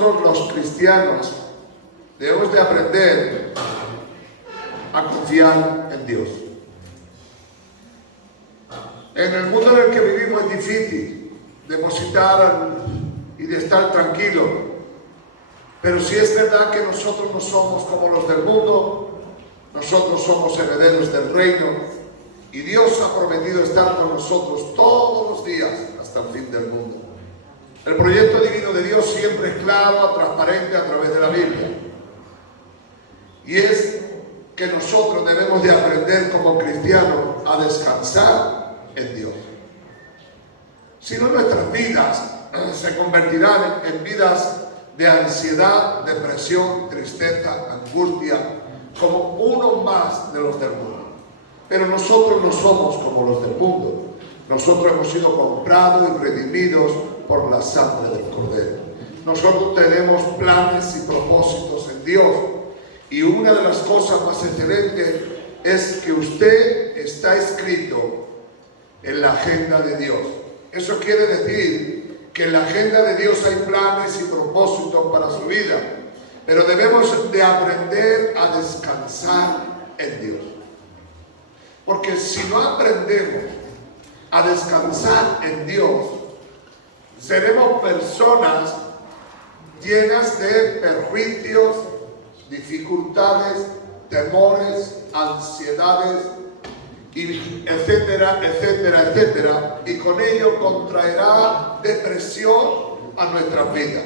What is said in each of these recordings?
nosotros los cristianos debemos de aprender a confiar en Dios. En el mundo en el que vivimos es difícil depositar y de estar tranquilo, pero si es verdad que nosotros no somos como los del mundo, nosotros somos herederos del reino y Dios ha prometido estar con nosotros todos los días hasta el fin del mundo. El proyecto divino de Dios siempre es claro, transparente a través de la Biblia, y es que nosotros debemos de aprender como cristianos a descansar en Dios. Si no, nuestras vidas se convertirán en vidas de ansiedad, depresión, tristeza, angustia, como uno más de los del mundo. Pero nosotros no somos como los del mundo. Nosotros hemos sido comprados y redimidos por la sangre del Cordero. Nosotros tenemos planes y propósitos en Dios. Y una de las cosas más excelentes es que usted está escrito en la agenda de Dios. Eso quiere decir que en la agenda de Dios hay planes y propósitos para su vida, pero debemos de aprender a descansar en Dios. Porque si no aprendemos a descansar en Dios, seremos personas llenas de perjuicios, dificultades, temores, ansiedades, y etcétera, etcétera, etcétera, y con ello contraerá depresión a nuestras vidas.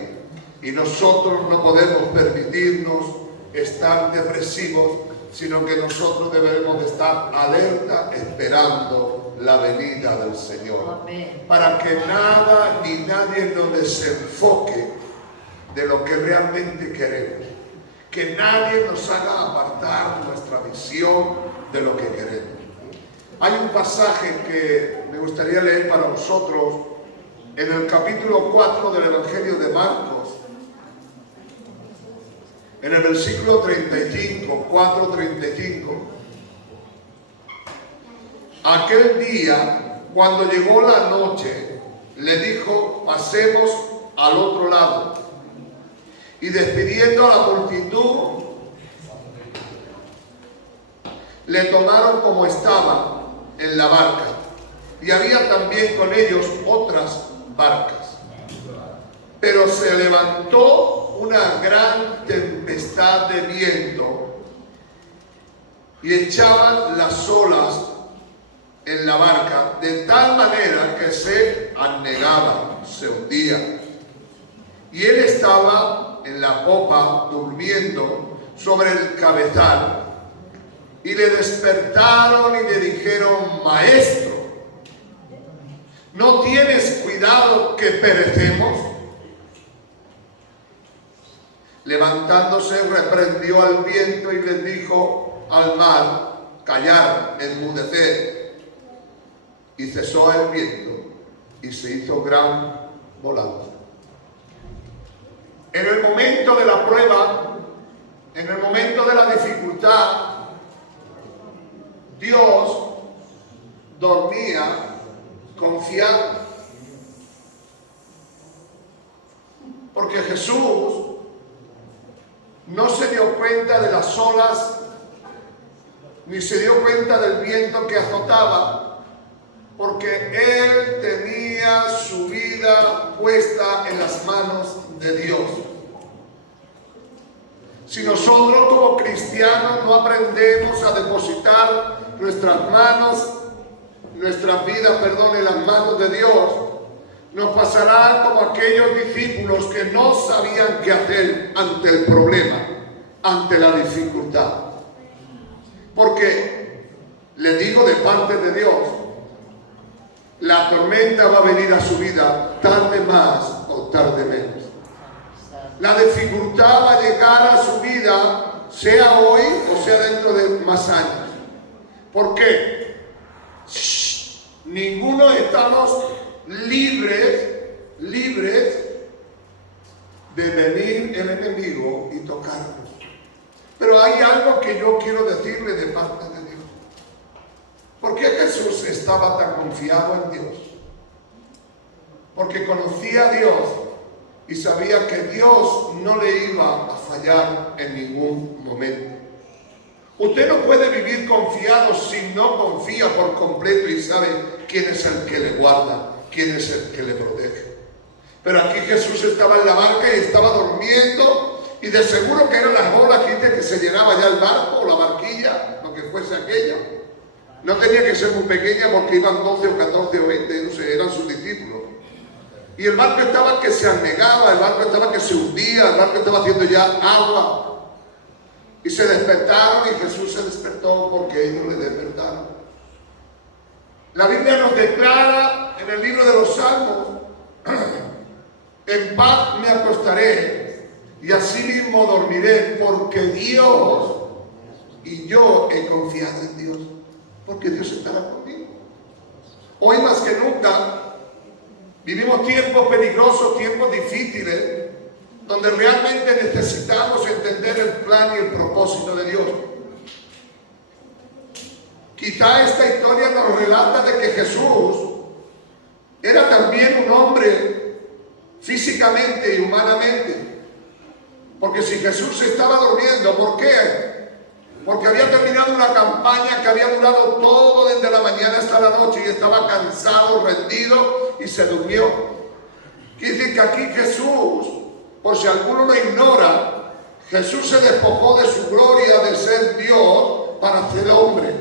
Y nosotros no podemos permitirnos estar depresivos, sino que nosotros debemos de estar alerta esperando la venida del Señor. Amén. Para que nada ni nadie nos desenfoque de lo que realmente queremos. Que nadie nos haga apartar nuestra visión de lo que queremos. Hay un pasaje que me gustaría leer para vosotros en el capítulo 4 del Evangelio de Marcos, en el versículo 35, 4:35. Aquel día, cuando llegó la noche, le dijo: pasemos al otro lado. Y despidiendo a la multitud, le tomaron como estaba en la barca, y había también con ellos otras barcas. Pero se levantó una gran tempestad de viento y echaban las olas en la barca de tal manera que se anegaba, se hundía. Y él estaba en la popa durmiendo sobre el cabezal. Y le despertaron y le dijeron: Maestro, ¿no tienes cuidado que perecemos? Levantándose, reprendió al viento y le dijo al mar: callar, enmudecer. Y cesó el viento y se hizo gran bonanza. En el momento de la prueba, en el momento de la dificultad, Dios dormía confiado, porque Jesús no se dio cuenta de las olas, ni se dio cuenta del viento que azotaba, porque Él tenía su vida puesta en las manos de Dios. Si nosotros como cristianos no aprendemos a depositar nuestras vidas, en las manos de Dios, nos pasará como aquellos discípulos que no sabían qué hacer ante el problema, ante la dificultad. Porque, le digo de parte de Dios, la tormenta va a venir a su vida tarde más o tarde menos. La dificultad va a llegar a su vida, sea hoy o sea dentro de más años. ¿Por qué? Ninguno estamos libres de venir el enemigo y tocarnos. Pero hay algo que yo quiero decirle de parte de Dios. ¿Por qué Jesús estaba tan confiado en Dios? Porque conocía a Dios y sabía que Dios no le iba a fallar en ningún momento. Usted no puede vivir confiado si no confía por completo y sabe quién es el que le guarda, quién es el que le protege. Pero aquí Jesús estaba en la barca y estaba durmiendo, y de seguro que eran las olas que se llenaba ya el barco o la barquilla, lo que fuese aquello. No tenía que ser muy pequeña porque iban 12 o 14 o 20, no sé, eran sus discípulos. Y el barco estaba que se anegaba, el barco estaba que se hundía, el barco estaba haciendo ya agua. Y se despertaron y Jesús se despertó porque ellos le despertaron. La Biblia nos declara en el libro de los Salmos: en paz me acostaré y asimismo dormiré, porque Dios, y yo he confiado en Dios, porque Dios estará conmigo. Hoy más que nunca vivimos tiempos peligrosos, tiempos difíciles, donde realmente necesitamos entender el plan y el propósito de Dios. Quizá esta historia nos relata de que Jesús era también un hombre físicamente y humanamente. Porque si Jesús estaba durmiendo, ¿por qué? Porque había terminado una campaña que había durado todo desde la mañana hasta la noche y estaba cansado, rendido y se durmió. Quiere decir que aquí Jesús, por si alguno lo ignora, Jesús se despojó de su gloria de ser Dios para ser hombre.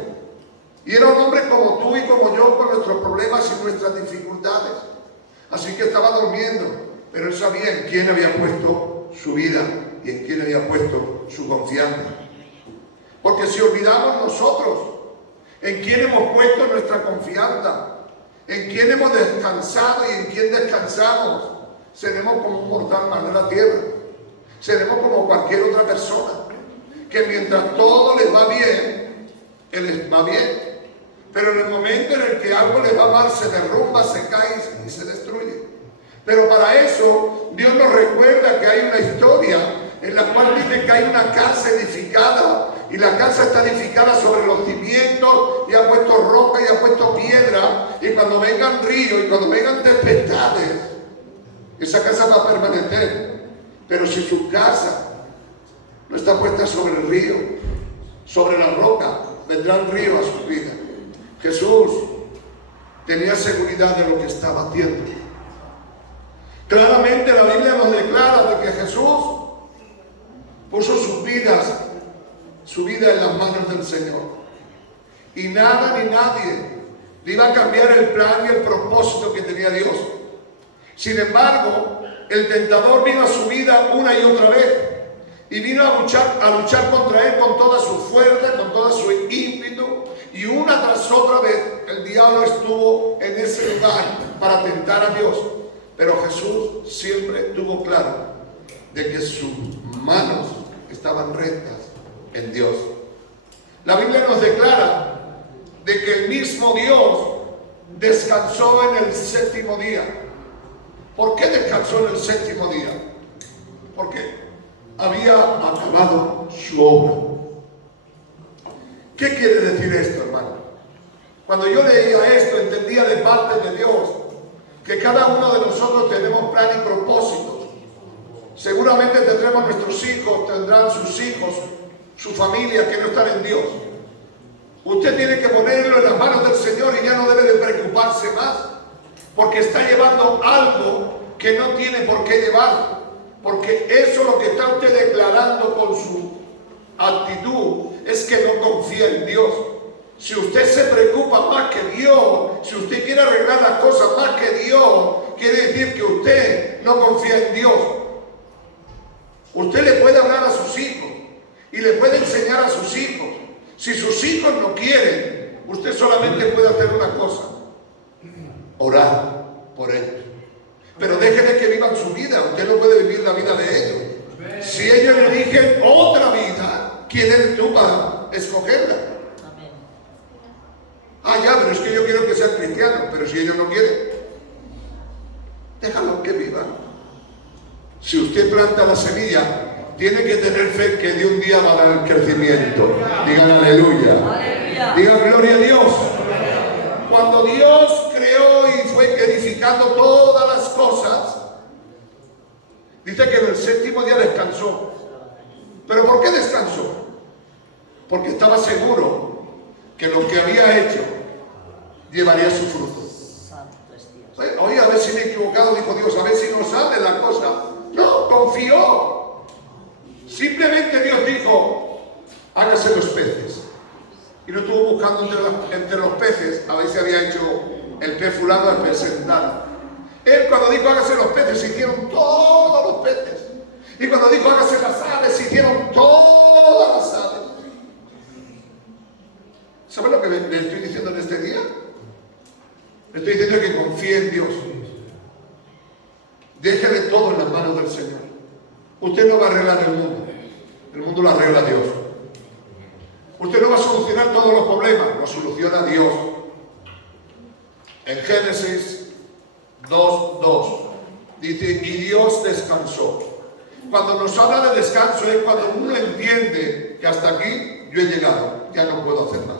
Y era un hombre como tú y como yo, con nuestros problemas y nuestras dificultades. Así que estaba durmiendo, pero él sabía en quién había puesto su vida y en quién había puesto su confianza. Porque si olvidamos nosotros en quién hemos puesto nuestra confianza, en quién hemos descansado y en quién descansamos, seremos como un mortal más de la tierra. Seremos como cualquier otra persona, que mientras todo les va bien, él les va bien. Pero en el momento en el que algo les va mal, se derrumba, se cae y se destruye. Pero para eso, Dios nos recuerda que hay una historia en la cual dice que hay una casa edificada, y la casa está edificada sobre los cimientos, y ha puesto roca y ha puesto piedra, y cuando vengan ríos y cuando vengan tempestades, esa casa va a permanecer. Pero si su casa no está puesta sobre el río, sobre la roca, vendrá el río a su vida. Jesús tenía seguridad de lo que estaba haciendo. Claramente la Biblia nos declara de que Jesús puso su vida en las manos del Señor. Y nada ni nadie le iba a cambiar el plan y el propósito que tenía Dios. Sin embargo, el tentador vino a su vida una y otra vez y vino a luchar contra él con toda su fuerza, con todo su ímpetu, y una tras otra vez el diablo estuvo en ese lugar para tentar a Dios. Pero Jesús siempre tuvo claro de que sus manos estaban rectas en Dios. La Biblia nos declara de que el mismo Dios descansó en el séptimo día. ¿Por qué descansó en el séptimo día? Porque había acabado su obra. ¿Qué quiere decir esto, hermano? Cuando yo leía esto, entendía de parte de Dios que cada uno de nosotros tenemos plan y propósitos. Seguramente tendremos nuestros hijos, tendrán sus hijos, su familia que no están en Dios. Usted tiene que ponerlo en las manos del Señor y ya no debe de preocuparse más, porque está llevando algo que no tiene por qué llevar, porque eso lo que está usted declarando con su actitud es que no confía en Dios. Si usted se preocupa más que Dios, si usted quiere arreglar las cosas más que Dios, quiere decir que usted no confía en Dios. Usted le puede hablar a sus hijos y le puede enseñar a sus hijos. Si sus hijos no quieren, usted solamente puede hacer una cosa: orar por ellos. Pero déjenle que vivan su vida. Usted no puede vivir la vida de ellos. Si ellos eligen otra vida, ¿quién eres tú para escogerla? Ah, ya, pero es que yo quiero que sean cristianos. Pero si ellos no quieren, déjalo que vivan. Si usted planta la semilla, tiene que tener fe que de un día va a dar el crecimiento. Digan aleluya. Digan gloria a Dios. Cuando Dios creó y fue edificando todas las cosas, Dice que en el séptimo día descansó. ¿Pero por qué descansó? Porque estaba seguro que lo que había hecho llevaría su fruto. Oye, a ver si me he equivocado, dijo Dios, a ver si no sale la cosa. No, confió. Simplemente Dios dijo, hágase los peces. Y no estuvo buscando entre los peces a ver si había hecho el pez fulano, el pez sentano. Él cuando dijo hágase los peces, se hicieron todos los peces. Y cuando dijo hágase las aves, se hicieron todas las aves. ¿Saben lo que le estoy diciendo en este día? Le estoy diciendo que confíe en Dios. Déjele todo en las manos del Señor. Usted no va a arreglar el mundo lo arregla Dios. Usted no va a solucionar todos los problemas, lo soluciona Dios. En Génesis 2:2 dice, y Dios descansó. Cuando nos habla de descanso es cuando uno entiende que hasta aquí yo he llegado, ya no puedo hacer más.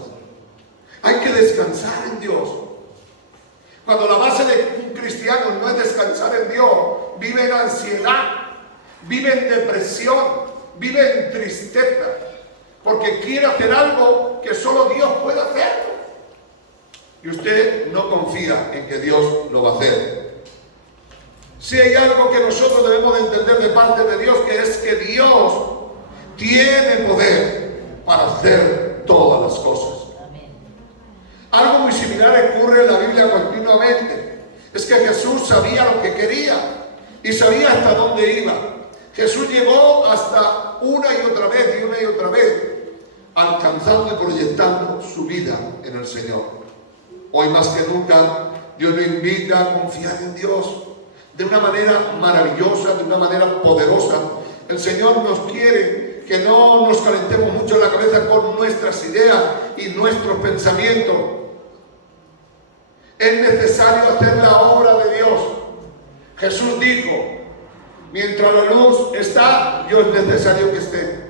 Hay que descansar en Dios. Cuando la base de un cristiano no es descansar en Dios, vive en ansiedad, vive en depresión, vive en tristeza, porque quiere hacer algo que solo Dios puede hacer. Y usted no confía en que Dios lo va a hacer. Si hay algo que nosotros debemos de entender de parte de Dios, que es que Dios tiene poder para hacer todas las cosas. Algo muy similar ocurre en la Biblia continuamente. Es que Jesús sabía lo que quería y sabía hasta dónde iba. Jesús llegó hasta una y otra vez, alcanzando y proyectando su vida en el Señor. Hoy más que nunca, Dios nos invita a confiar en Dios de una manera maravillosa, de una manera poderosa. El Señor nos quiere que no nos calentemos mucho la cabeza con nuestras ideas y nuestros pensamientos. Es necesario hacer la obra de Dios. Jesús dijo, mientras la luz está, yo es necesario que esté.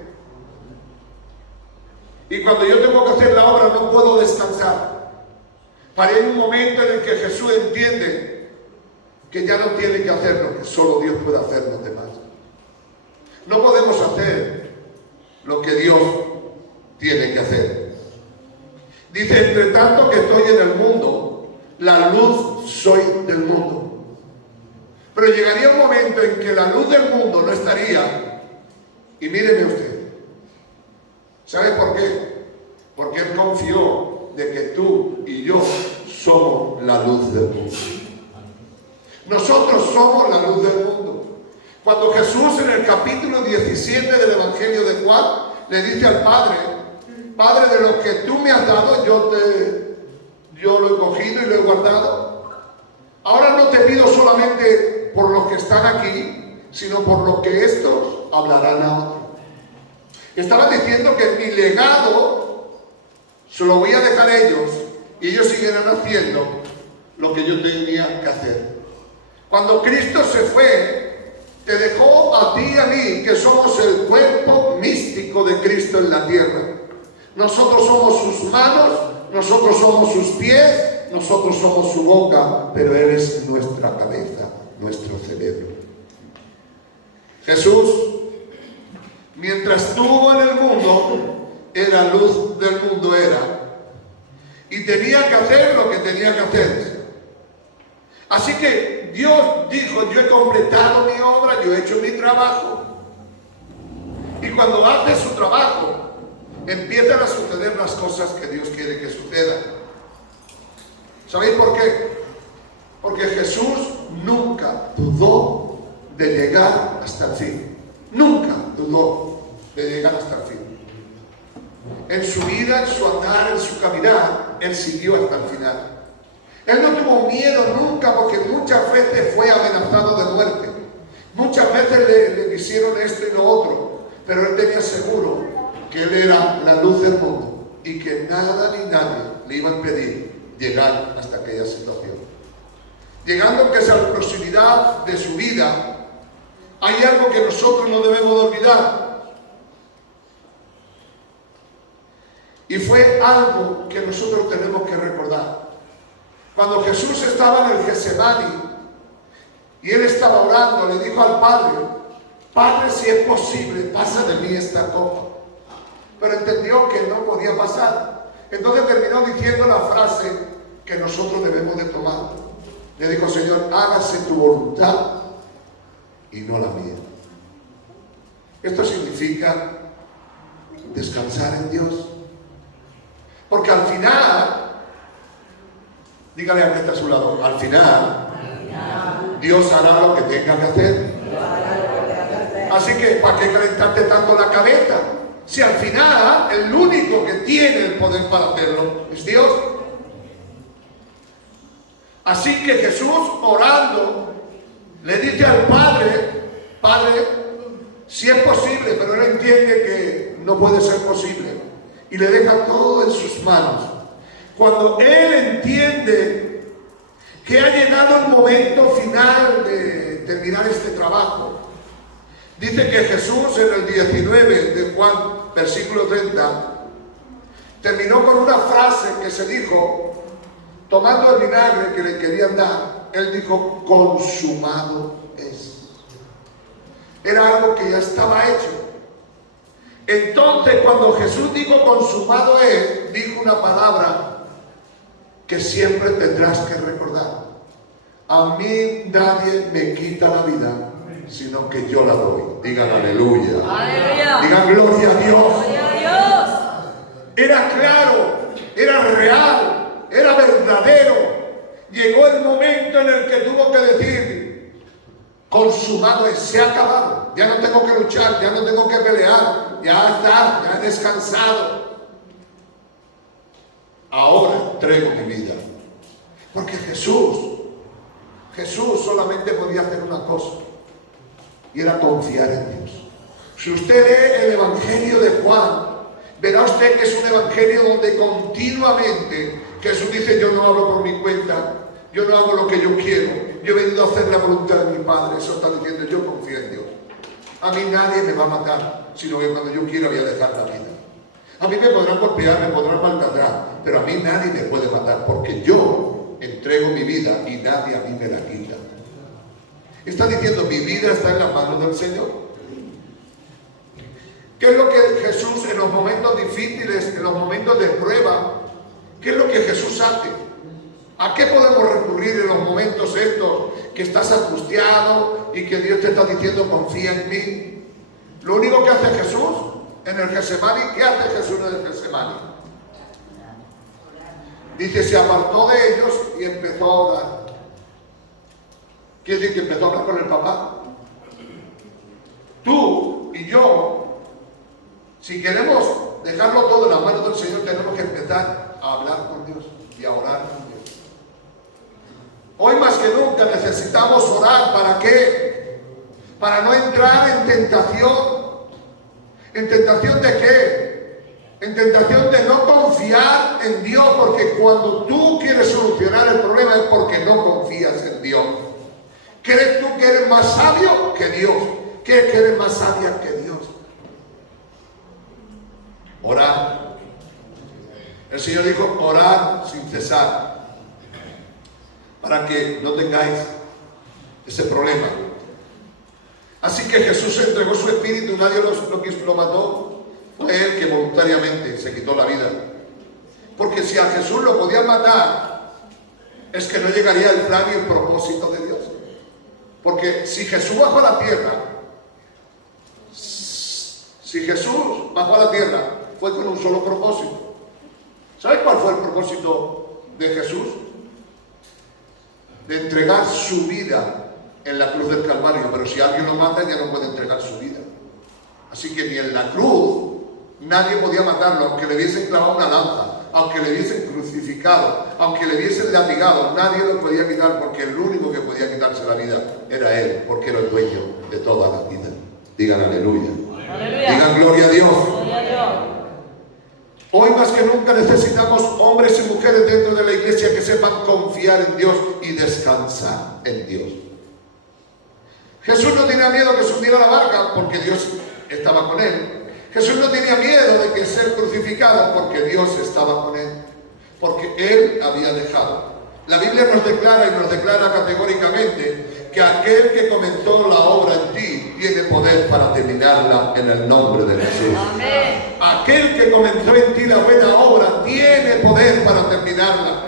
Y cuando yo tengo que hacer la obra no puedo descansar. Para ir un momento en el que Jesús entiende que ya no tiene que hacerlo, que solo Dios puede hacer los demás. No podemos hacer lo que Dios tiene que hacer. Dice, entre tanto que estoy en el mundo, la luz soy del mundo. Pero llegaría un momento en que la luz del mundo no estaría. Y míreme usted. ¿Sabe por qué? Porque Él confió de que tú y yo somos la luz del mundo. Nosotros somos la luz del mundo. Cuando Jesús en el capítulo 17 del Evangelio de Juan le dice al Padre, Padre, de lo que tú me has dado, yo lo he cogido y lo he guardado. Ahora no te pido solamente por los que están aquí, sino por lo que estos hablarán a otros. Estaba diciendo que mi legado se lo voy a dejar a ellos y ellos siguieran haciendo lo que yo tenía que hacer. Cuando Cristo se fue, te dejó a ti y a mí, que somos el cuerpo místico de Cristo en la tierra. Nosotros somos sus manos, nosotros somos sus pies, nosotros somos su boca, pero Él es nuestra cabeza, nuestro cerebro. Jesús, mientras estuvo en el mundo, era luz del mundo, y tenía que hacer lo que tenía que hacer. Así que Dios dijo, yo he completado mi obra, yo he hecho mi trabajo. Y cuando hace su trabajo, empiezan a suceder las cosas que Dios quiere que sucedan. ¿Sabéis por qué? Porque Jesús nunca dudó de llegar hasta el fin. Nunca dudó de llegar hasta el fin. En su vida, en su andar, en su caminar, Él siguió hasta el final. Él no tuvo miedo nunca, porque muchas veces fue amenazado de muerte. Muchas veces le hicieron esto y lo otro. Pero Él tenía seguro que Él era la luz del mundo y que nada ni nadie le iba a impedir llegar hasta aquella situación. Llegando que a la proximidad de su vida, hay algo que nosotros no debemos de olvidar. Y fue algo que nosotros tenemos que recordar. Cuando Jesús estaba en el Getsemaní y Él estaba orando, le dijo al Padre, Padre, si es posible, pasa de mí esta copa. Pero entendió que no podía pasar. Entonces terminó diciendo la frase que nosotros debemos de tomar. Le dijo: Señor, hágase tu voluntad y no la mía. Esto significa descansar en Dios. Porque al final, dígale a que está a su lado, al final, Dios hará lo que tenga que hacer. Así que, ¿para qué calentarte tanto la cabeza? Si al final, el único que tiene el poder para hacerlo es Dios. Así que Jesús, orando, le dice al Padre: Padre, si es posible, pero él entiende que no puede ser posible. Y le deja todo en sus manos. Cuando él entiende que ha llegado el momento final de terminar este trabajo, dice que Jesús en el 19 de Juan, versículo 30, terminó con una frase que se dijo, tomando el vinagre que le querían dar, él dijo: consumado es. Era algo que ya estaba hecho. Entonces, cuando Jesús dijo consumado es, dijo una palabra que siempre tendrás que recordar: a mí nadie me quita la vida, sino que yo la doy. Digan aleluya. Aleluya. Digan gloria a Dios. Gloria a Dios. Era claro, era real, era verdadero. Llegó el momento en el que tuvo que decir: consumado es, se ha acabado. Ya no tengo que luchar, ya no tengo que pelear, ya está, ya he descansado. Ahora entrego mi vida. Porque Jesús solamente podía hacer una cosa, y era confiar en Dios. Si usted lee el Evangelio de Juan, verá usted que es un evangelio donde continuamente Jesús dice: yo no hablo por mi cuenta, yo no hago lo que yo quiero, yo he venido a hacer la voluntad de mi Padre. Eso está diciendo: yo confío en Dios. A mí nadie me va a matar, sino que cuando yo quiera voy a dejar la vida. A mí me podrán golpear, me podrán maltratar, pero a mí nadie me puede matar, porque yo entrego mi vida y nadie a mí me la quita. Está diciendo: mi vida está en las manos del Señor. ¿Qué es lo que Jesús en los momentos difíciles, en los momentos de prueba, qué es lo que Jesús hace? ¿A qué podemos recurrir en los momentos estos que estás angustiado y que Dios te está diciendo: confía en mí? Lo único que hace Jesús en el Getsemaní, ¿qué hace Jesús en el Getsemaní? Dice: se apartó de ellos y empezó a orar. Quiere decir que empezó a hablar con el papá. Tú y yo, si queremos dejarlo todo en las manos del Señor, tenemos que empezar a hablar con Dios y a orar con Dios. Hoy más que nunca necesitamos orar. ¿Para qué? Para no entrar en tentación. ¿En tentación de qué? En tentación de no confiar en Dios, porque cuando tú quieres solucionar el problema es porque no confías en Dios. ¿Crees tú que eres más sabio que Dios? ¿Crees que eres más sabia que Dios? Orar. El Señor dijo: orar sin cesar, para que no tengáis ese problema. Así que Jesús entregó su espíritu, nadie lo mató. Fue él que voluntariamente se quitó la vida. Porque si a Jesús lo podían matar, es que no llegaría el plan y el propósito de Dios. Porque si Jesús bajó a la tierra, fue con un solo propósito. ¿Sabes cuál fue el propósito de Jesús? De entregar su vida en la cruz del Calvario. Pero si alguien lo mata, ya no puede entregar su vida. Así que ni en la cruz nadie podía matarlo, aunque le hubiesen clavado una lanza, aunque le hubiesen crucificado, aunque le hubiesen latigado, nadie lo podía quitar, porque el único que podía quitarse la vida era él, porque era el dueño de toda la vida. Digan aleluya. Aleluya. Digan gloria a Dios. Gloria a Dios. Hoy más que nunca necesitamos hombres y mujeres dentro de la iglesia que sepan confiar en Dios y descansar en Dios. Jesús no tenía miedo que se hundiera la barca porque Dios estaba con él. Jesús no tenía miedo de que ser crucificado porque Dios estaba con él. Porque él había dejado. La Biblia nos declara y nos declara categóricamente que aquel que comenzó la obra en ti tiene poder para terminarla en el nombre de Jesús. Amén. Aquel que comenzó en ti la buena obra tiene poder para terminarla.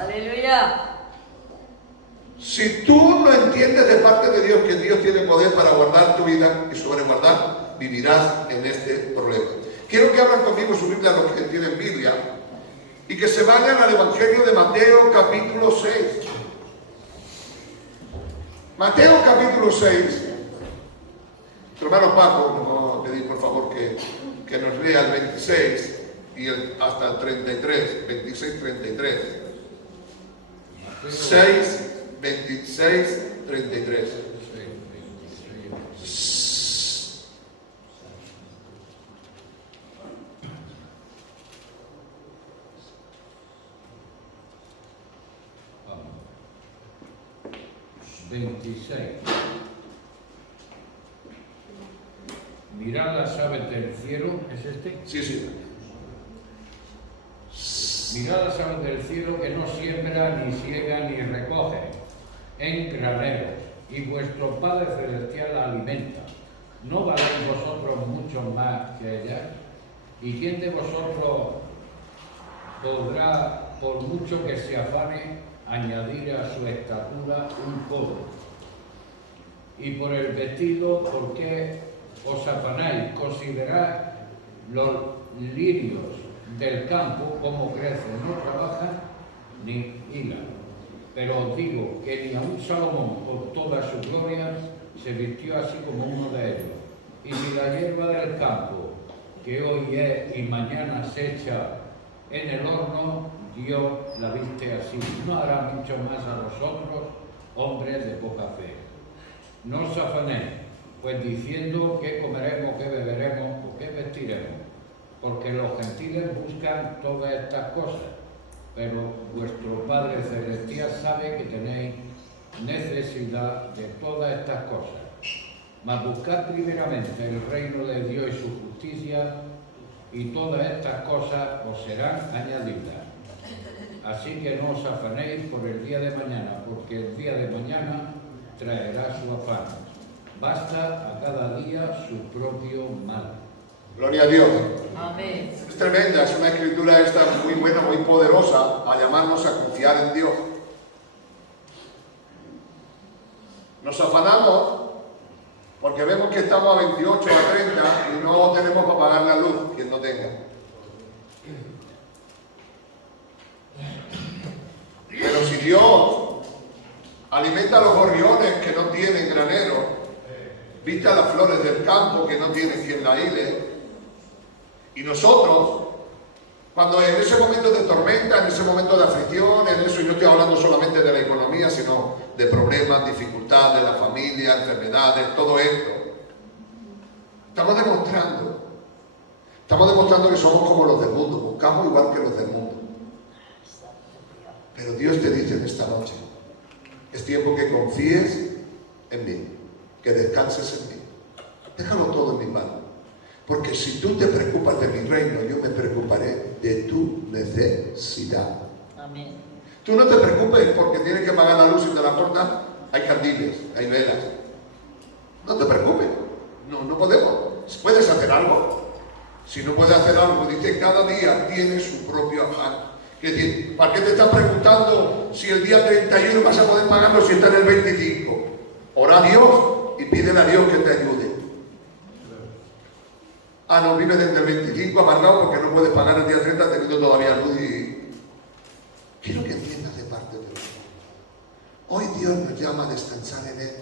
Aleluya. Si tú no entiendes de parte de Dios que Dios tiene poder para guardar tu vida y sobreguardar, vivirás en este problema. Quiero que abran conmigo su Biblia, los que tienen Biblia, y que se vayan al Evangelio de Mateo capítulo 6. Mateo capítulo 6. Nuestro hermano Paco, vamos a pedir por favor que nos lea el 26 y hasta el 33, 26, 33. 6, 26, 33. Vamos. 26. Mirad las aves del cielo, ¿es este? Sí, sí. Mirad las aves del cielo que no siembran, ni siegan, ni recogen en graneros, y vuestro Padre Celestial la alimenta. ¿No valéis vosotros mucho más que ellas? ¿Y quién de vosotros podrá, por mucho que se afane, añadir a su estatura un codo? Y por el vestido, ¿por qué os afanáis? Considerad los lirios del campo, cómo crecen, no trabajan ni hilan. Pero os digo que ni aun Salomón, por toda su gloria, se vistió así como uno de ellos. Y si la hierba del campo, que hoy es y mañana se echa en el horno, Dios la viste así, no hará mucho más a vosotros, hombres de poca fe. No os afanéis, pues diciendo qué comeremos, qué beberemos o qué vestiremos, porque los gentiles buscan todas estas cosas, pero vuestro Padre Celestial sabe que tenéis necesidad de todas estas cosas. Mas buscad primeramente el reino de Dios y su justicia, y todas estas cosas os serán añadidas. Así que no os afanéis por el día de mañana, porque el día de mañana traerá su afán. Basta a cada día su propio mal. Gloria a Dios. Amén. Es tremenda, es una escritura esta muy buena, muy poderosa, a llamarnos a confiar en Dios. Nos afanamos porque vemos que estamos a 28, a 30 y no tenemos para pagar la luz, quien no tenga. Pero si Dios alimenta a los gorriones que no tienen granero, viste a las flores del campo que no tienen quien la hile, y nosotros, cuando en ese momento de tormenta, en ese momento de aflicción, en eso, y no estoy hablando solamente de la economía, sino de problemas, dificultades, la familia, enfermedades, todo esto, estamos demostrando que somos como los del mundo, buscamos igual que los del mundo. Pero Dios te dice en esta noche, es tiempo que confíes en mí, que descanses en mí. Déjalo todo en mis manos. Porque si tú te preocupas de mi reino, yo me preocuparé de tu necesidad. Amén. Tú no te preocupes porque tienes que pagar la luz y te la cortan. Hay candiles, hay velas. No te preocupes. No podemos. ¿Puedes hacer algo? Si no puedes hacer algo, dice, cada día tiene su propio afán. ¿Para qué te estás preguntando si el día 31 vas a poder pagarlo si está en el 25? Ora a Dios y pídele a Dios que te ayude. Ah, no, vive desde el 25 amargado porque no puedes pagar el día 30 teniendo todavía luz y... Quiero que entiendas de parte de Dios. Hoy Dios nos llama a descansar en Él.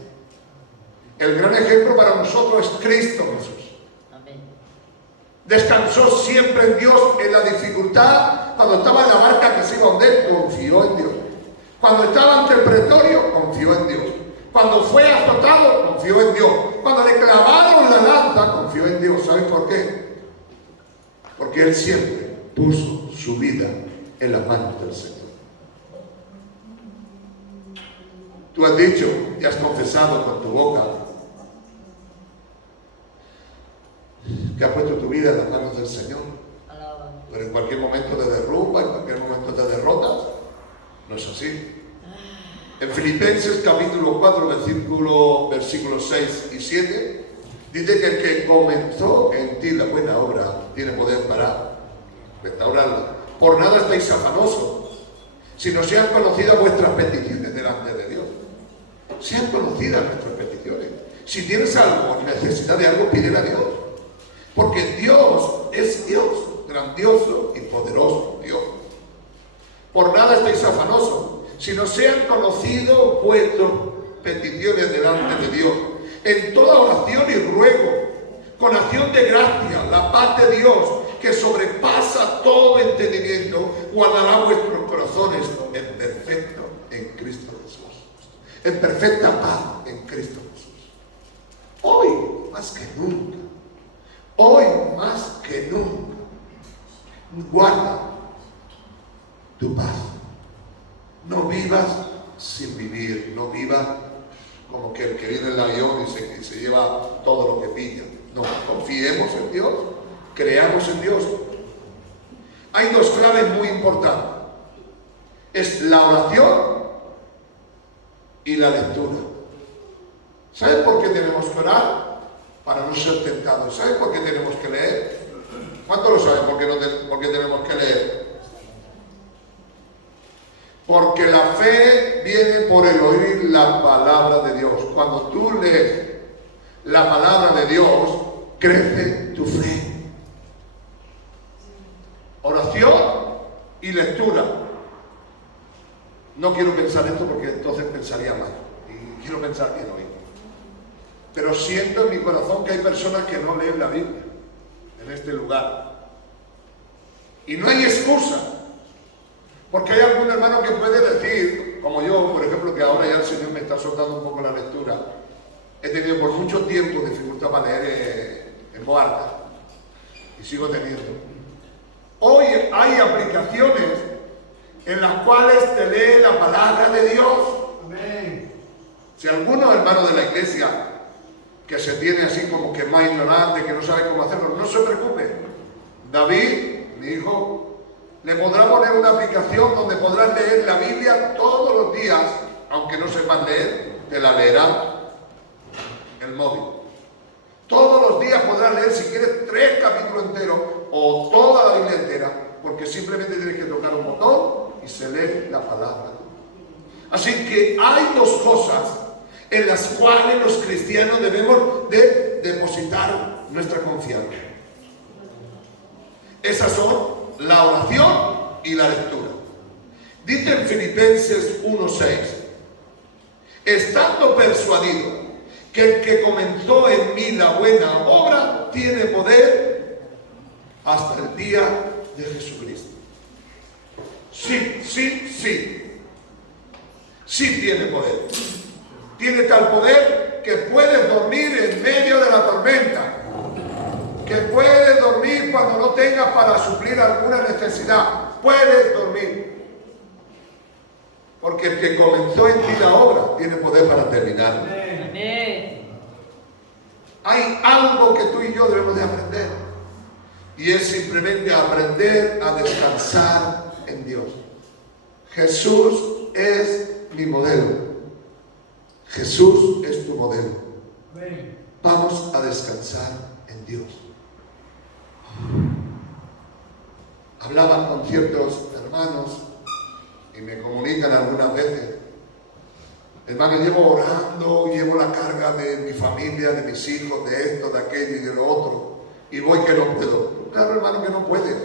El gran ejemplo para nosotros es Cristo Jesús. Amén. Descansó siempre en Dios en la dificultad. Cuando estaba en la barca que se iba a hundir, confió en Dios. Cuando estaba ante el pretorio, confió en Dios. Cuando fue azotado, confió en Dios. Cuando le clavaron la lanza, confió en Dios. ¿Sabes por qué? Porque Él siempre puso su vida en las manos del Señor. Tú has dicho y has confesado con tu boca que has puesto tu vida en las manos del Señor. Alaba. Pero en cualquier momento de derrumba, en cualquier momento de derrotas, no es así. En Filipenses capítulo 4, versículos 6 y 7, dice que el que comenzó en ti la buena obra tiene poder para restaurarla. Por nada estáis afanosos, sino sean conocidas vuestras peticiones delante de Dios. Sean conocidas nuestras peticiones. Si tienes algo, necesidad de algo, pídele a Dios. Porque Dios es Dios, grandioso y poderoso Dios. Por nada estáis afanosos, sino sean conocidos vuestras peticiones delante de Dios. En toda oración y ruego, con acción de gracia, la paz de Dios, que sobrepasa todo entendimiento, guardará vuestros corazones en perfecto en Cristo Jesús. En perfecta paz en Cristo Jesús. Hoy más que nunca, guarda tu paz. No vivas sin vivir, no vivas como que el que viene en el avión y se lleva todo lo que pilla. No, confiemos en Dios, creamos en Dios. Hay dos claves muy importantes. Es la oración y la lectura. ¿Sabes por qué tenemos que orar? Para no ser tentados. ¿Sabes por qué tenemos que leer? ¿Cuántos lo saben por qué tenemos que leer? Porque la fe viene por el oír la palabra de Dios. Cuando tú lees la palabra de Dios, crece tu fe. Oración y lectura. No quiero pensar esto porque entonces pensaría mal. Y quiero pensar bien hoy. Pero siento en mi corazón que hay personas que no leen la Biblia en este lugar. Y no hay excusa. Porque hay algún hermano que puede decir, como yo, por ejemplo, que ahora ya el Señor me está soltando un poco la lectura. He tenido por mucho tiempo dificultad para leer en voz alta. Y sigo teniendo. Hoy hay aplicaciones en las cuales te lee la palabra de Dios. Amén. Si algunos hermanos de la iglesia que se tiene así como que más ignorante, que no sabe cómo hacerlo, no se preocupe. David, mi hijo, le podrá poner una aplicación donde podrás leer la Biblia todos los días, aunque no sepas leer, te la leerá el móvil. Todos los días podrás leer, si quieres, 3 capítulos enteros o toda la Biblia entera, porque simplemente tienes que tocar un botón y se lee la palabra. Así que hay dos cosas en las cuales los cristianos debemos de depositar nuestra confianza. Esas son la oración y la lectura. Dice en Filipenses 1:6, estando persuadido que el que comenzó en mí la buena obra tiene poder hasta el día de Jesucristo. Sí tiene poder. Tiene tal poder que puedes dormir en medio de la tormenta, que puedes dormir cuando no tengas para suplir alguna necesidad. Puedes dormir. Porque el que comenzó en ti la obra tiene poder para terminarla. Amén. Hay algo que tú y yo debemos de aprender. Y es simplemente aprender a descansar en Dios. Jesús es mi modelo. Jesús es tu modelo. Vamos a descansar en Dios. Hablaba con ciertos hermanos y me comunican algunas veces: hermano, llevo orando, llevo la carga de mi familia, de mis hijos, de esto, de aquello y de lo otro, y voy que no puedo. Claro, hermano, que no puedes,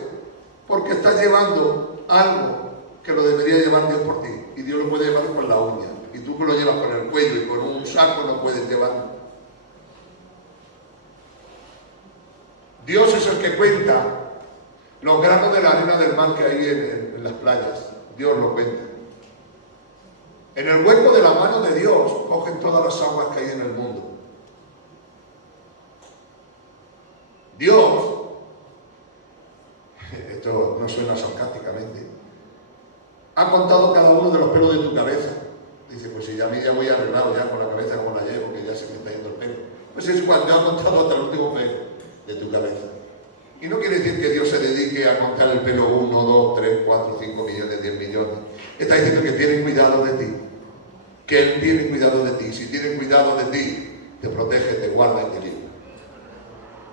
porque estás llevando algo que lo debería llevar Dios por ti, y Dios lo puede llevar con la uña, y tú que lo llevas con el cuello y con un saco no puedes llevarlo. Dios es el que cuenta los granos de la arena del mar que hay en las playas. Dios lo cuenta. En el hueco de la mano de Dios cogen todas las aguas que hay en el mundo. Dios, esto no suena sarcásticamente, ha contado cada uno de los pelos de tu cabeza. Dice, pues si ya a mí ya voy arreglado ya con la cabeza como la llevo, que ya se me está yendo el pelo. Pues es igual, ya ha contado hasta el último pelo de tu cabeza. Y no quiere decir que Dios se dedique a contar el pelo 1, 2, 3, 4, 5 millones, 10 millones. Está diciendo que tiene cuidado de ti. que Él tiene cuidado de ti. Si tiene cuidado de ti, te protege, te guarda y te libra.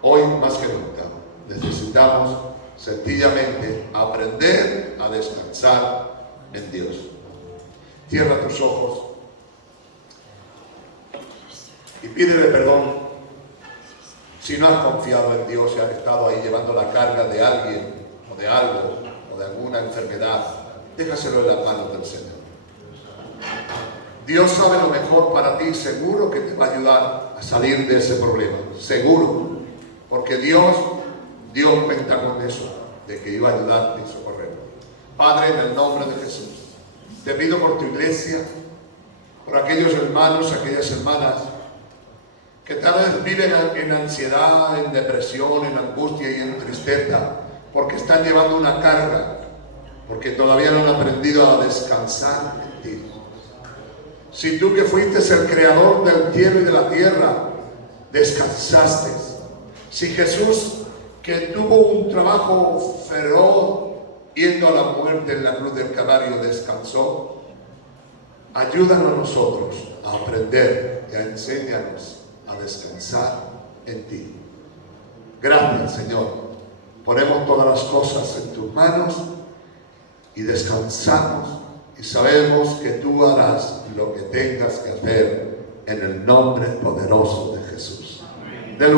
Hoy más que nunca necesitamos sencillamente aprender a descansar en Dios. Cierra tus ojos y pídele perdón si no has confiado en Dios y has estado ahí llevando la carga de alguien o de algo o de alguna enfermedad. Déjaselo en las manos del Señor. Dios sabe lo mejor para ti, seguro que te va a ayudar a salir de ese problema, seguro, porque Dios cuenta con eso, de que iba a ayudarte y socorrerte. Padre, en el nombre de Jesús, te pido por tu iglesia, por aquellos hermanos, aquellas hermanas que tal vez viven en ansiedad, en depresión, en angustia y en tristeza, porque están llevando una carga, porque todavía no han aprendido a descansar en ti. Si tú que fuiste el creador del cielo y de la tierra, descansaste. Si Jesús, que tuvo un trabajo feroz yendo a la muerte en la cruz del Calvario, descansó, ayúdanos a nosotros a aprender y a enseñarnos a descansar en ti. Gracias, Señor. Ponemos todas las cosas en tus manos y descansamos y sabemos que tú harás lo que tengas que hacer en el nombre poderoso de